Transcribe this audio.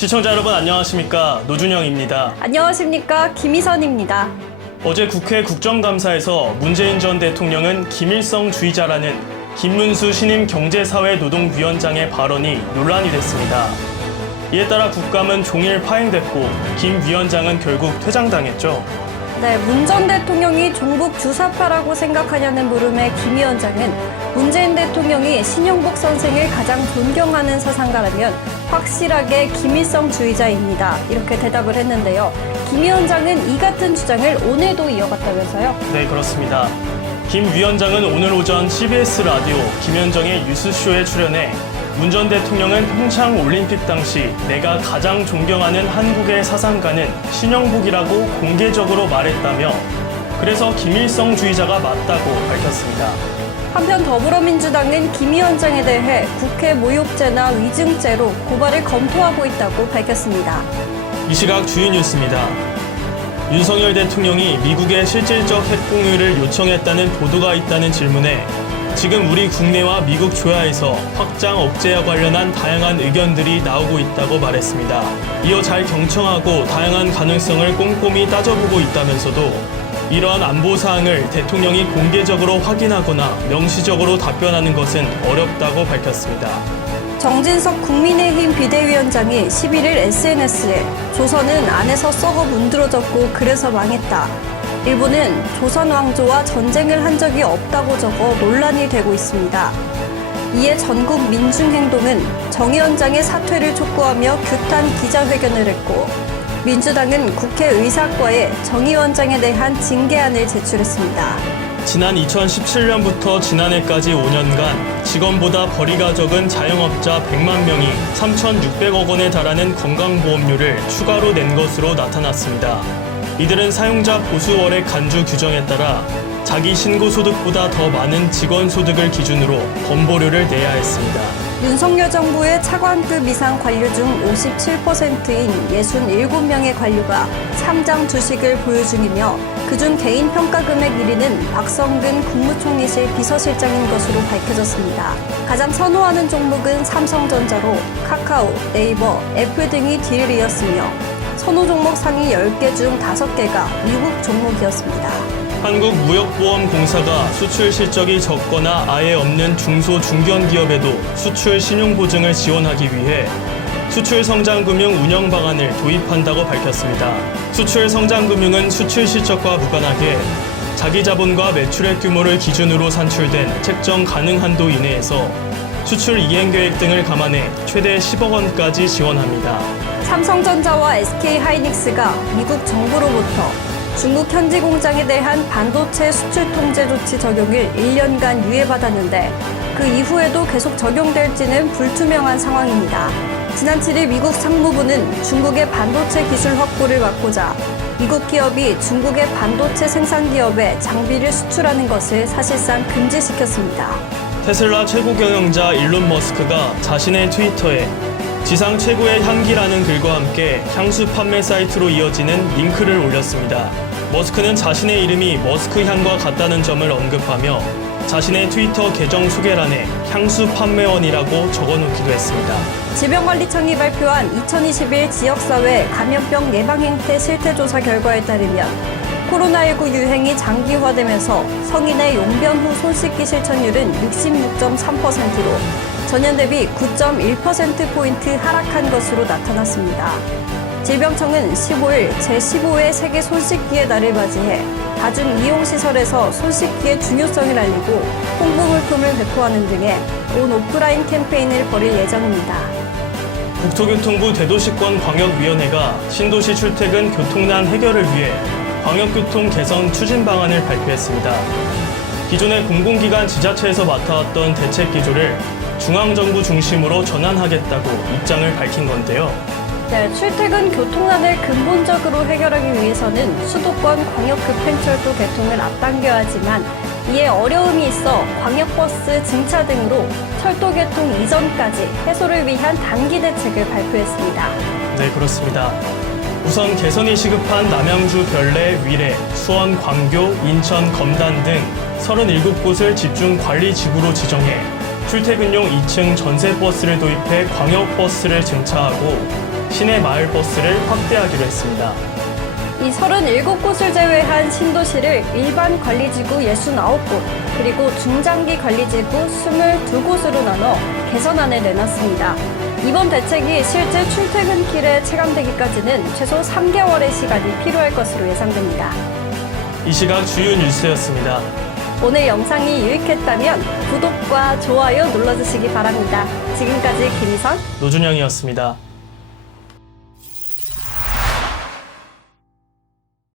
시청자 여러분 안녕하십니까? 노준영입니다. 안녕하십니까? 김희선입니다. 어제 국회 국정감사에서 문재인 전 대통령은 김일성주의자라는 김문수 신임 경제사회노동위원장의 발언이 논란이 됐습니다. 이에 따라 국감은 종일 파행됐고 김 위원장은 결국 퇴장당했죠. 네, 문 전 대통령이 종북 주사파라고 생각하냐는 물음에 김 위원장은 문재인 대통령이 신영복 선생을 가장 존경하는 사상가라면 확실하게 김일성주의자입니다. 이렇게 대답을 했는데요. 김 위원장은 이 같은 주장을 오늘도 이어갔다면서요? 네, 그렇습니다. 김 위원장은 오늘 오전 CBS 라디오 김현정의 뉴스쇼에 출연해 문 전 대통령은 평창 올림픽 당시 내가 가장 존경하는 한국의 사상가는 신영복이라고 공개적으로 말했다며 그래서 김일성주의자가 맞다고 밝혔습니다. 한편 더불어민주당은 김 위원장에 대해 국회 모욕죄나 위증죄로 고발을 검토하고 있다고 밝혔습니다. 이 시각 주요 뉴스입니다. 윤석열 대통령이 미국의 실질적 핵공유를 요청했다는 보도가 있다는 질문에 지금 우리 국내와 미국 조야에서 확장 억제와 관련한 다양한 의견들이 나오고 있다고 말했습니다. 이어 잘 경청하고 다양한 가능성을 꼼꼼히 따져보고 있다면서도 이러한 안보 사항을 대통령이 공개적으로 확인하거나 명시적으로 답변하는 것은 어렵다고 밝혔습니다. 정진석 국민의힘 비대위원장이 11일 SNS에 조선은 안에서 썩어 문드러졌고 그래서 망했다. 일본은 조선 왕조와 전쟁을 한 적이 없다고 적어 논란이 되고 있습니다. 이에 전국 민중행동은 정 위원장의 사퇴를 촉구하며 규탄 기자회견을 했고 민주당은 국회의사과에 정 위원장에 대한 징계안을 제출했습니다. 지난 2017년부터 지난해까지 5년간 직원보다 벌이가 적은 자영업자 100만 명이 3,600억 원에 달하는 건강보험료를 추가로 낸 것으로 나타났습니다. 이들은 사용자 보수월액 간주 규정에 따라 자기 신고소득보다 더 많은 직원 소득을 기준으로 건보료를 내야 했습니다. 윤석열 정부의 차관급 이상 관료 중 57%인 67명의 관료가 삼장 주식을 보유 중이며 그중 개인 평가금액 1위는 박성근 국무총리실 비서실장인 것으로 밝혀졌습니다. 가장 선호하는 종목은 삼성전자로 카카오, 네이버, 애플 등이 뒤를 이었으며 선호 종목 상위 10개 중 5개가 미국 종목이었습니다. 한국무역보험공사가 수출 실적이 적거나 아예 없는 중소 중견기업에도 수출 신용보증을 지원하기 위해 수출성장금융 운영 방안을 도입한다고 밝혔습니다. 수출성장금융은 수출 실적과 무관하게 자기 자본과 매출액 규모를 기준으로 산출된 책정 가능 한도 이내에서 수출 이행계획 등을 감안해 최대 10억 원까지 지원합니다. 삼성전자와 SK하이닉스가 미국 정부로부터 중국 현지 공장에 대한 반도체 수출 통제 조치 적용을 1년간 유예받았는데 그 이후에도 계속 적용될지는 불투명한 상황입니다. 지난 7일 미국 상무부는 중국의 반도체 기술 확보를 막고자 미국 기업이 중국의 반도체 생산 기업에 장비를 수출하는 것을 사실상 금지시켰습니다. 테슬라 최고 경영자 일론 머스크가 자신의 트위터에 지상 최고의 향기라는 글과 함께 향수 판매 사이트로 이어지는 링크를 올렸습니다. 머스크는 자신의 이름이 머스크향과 같다는 점을 언급하며 자신의 트위터 계정 소개란에 향수 판매원이라고 적어놓기도 했습니다. 질병관리청이 발표한 2021 지역사회 감염병 예방행태 실태조사 결과에 따르면 코로나19 유행이 장기화되면서 성인의 용변 후 손 씻기 실천율은 66.3%로 전년 대비 9.1%포인트 하락한 것으로 나타났습니다. 질병청은 15일 제15회 세계 손씻기의 날을 맞이해 다중 이용시설에서 손씻기의 중요성을 알리고 홍보 물품을 배포하는 등의 온 오프라인 캠페인을 벌일 예정입니다. 국토교통부 대도시권광역위원회가 신도시 출퇴근 교통난 해결을 위해 광역교통 개선 추진 방안을 발표했습니다. 기존의 공공기관 지자체에서 맡아왔던 대책 기조를 중앙정부 중심으로 전환하겠다고 입장을 밝힌 건데요. 네, 출퇴근 교통난을 근본적으로 해결하기 위해서는 수도권 광역급행철도 개통을 앞당겨야 하지만 이에 어려움이 있어 광역버스 증차 등으로 철도 개통 이전까지 해소를 위한 단기 대책을 발표했습니다. 네, 그렇습니다. 우선 개선이 시급한 남양주 별내, 위례, 수원, 광교, 인천, 검단 등 37곳을 집중관리지구로 지정해 출퇴근용 2층 전세버스를 도입해 광역버스를 증차하고 시내 마을버스를 확대하기로 했습니다. 이 37곳을 제외한 신도시를 일반 관리지구 69곳, 그리고 중장기 관리지구 22곳으로 나눠 개선안을 내놨습니다. 이번 대책이 실제 출퇴근길에 체감되기까지는 최소 3개월의 시간이 필요할 것으로 예상됩니다. 이 시각 주요 뉴스였습니다. 오늘 영상이 유익했다면 구독과 좋아요 눌러주시기 바랍니다. 지금까지 김희선, 노준영이었습니다.